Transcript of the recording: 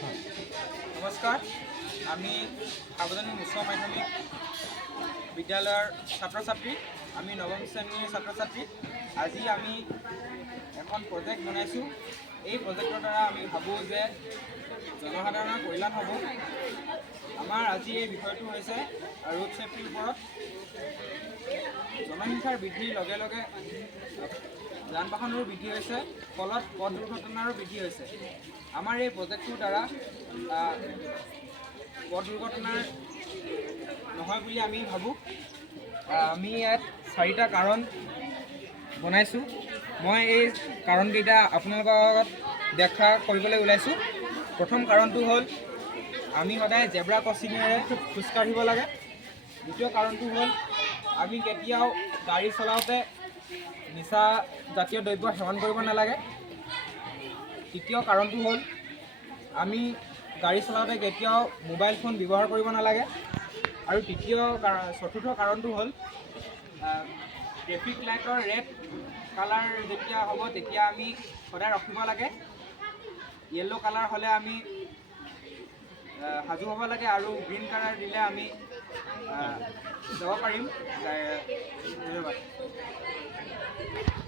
নমস্কাৰ, আমি সাৰ্বজনীন উচ্চ মাধ্যমিক বিদ্যালয়ৰ ছাত্ৰ ছাত্ৰী, আমি নৱম শ্ৰেণীৰ ছাত্ৰ ছাত্ৰী। আজি আমি এখন প্ৰজেক্ট বনাইছোঁ। এই প্ৰজেক্টৰ দ্বাৰা আমি ভাবোঁ যে জনসাধাৰণৰ কল্যাণ হ'ব। আমাৰ আজি এই বিষয়টো হৈছে ৰোড ছেফটিৰ ওপৰত। জনসংখ্যাৰ বৃদ্ধিৰ লগে লগে যান বাহনৰো বৃদ্ধি হৈছে, ফলত পথ দুৰ্ঘটনাৰো বৃদ্ধি হৈছে। আমাৰ এই প্ৰজেক্টটোৰ দ্বাৰা পথ দুৰ্ঘটনাৰ নহয় বুলি আমি ভাবোঁ। আমি ইয়াত 4টা কাৰণ বনাইছোঁ। মই এই কাৰণকেইটা আপোনালোকৰ আগত ব্যাখ্যা কৰিবলৈ ওলাইছোঁ। প্ৰথম কাৰণটো হ'ল আমি সদায় জেব্ৰা ক্ৰছিঙেৰে খোজকাঢ়িব লাগে। দ্বিতীয় কাৰণটো হ'ল আমি কেতিয়াও গাড়ী চলাওঁতে নিচা জাতীয় দ্ৰব্য সেৱন কৰিব নালাগে। তৃতীয় কাৰণটো হ'ল আমি গাড়ী চলাওঁতে কেতিয়াও মোবাইল ফোন ব্যৱহাৰ কৰিব নালাগে। আৰু চতুৰ্থ কাৰণটো হ'ল ট্ৰেফিক লাইটৰ ৰেড কালাৰ যেতিয়া হ'ব তেতিয়া আমি সদায় ৰখিব লাগে। য়েল্ল' কালাৰ হ'লে আমি সাজু হ'ব লাগে, আৰু গ্ৰীণ কালাৰ দিলে আমি যাব পাৰিম। ধন্যবাদ।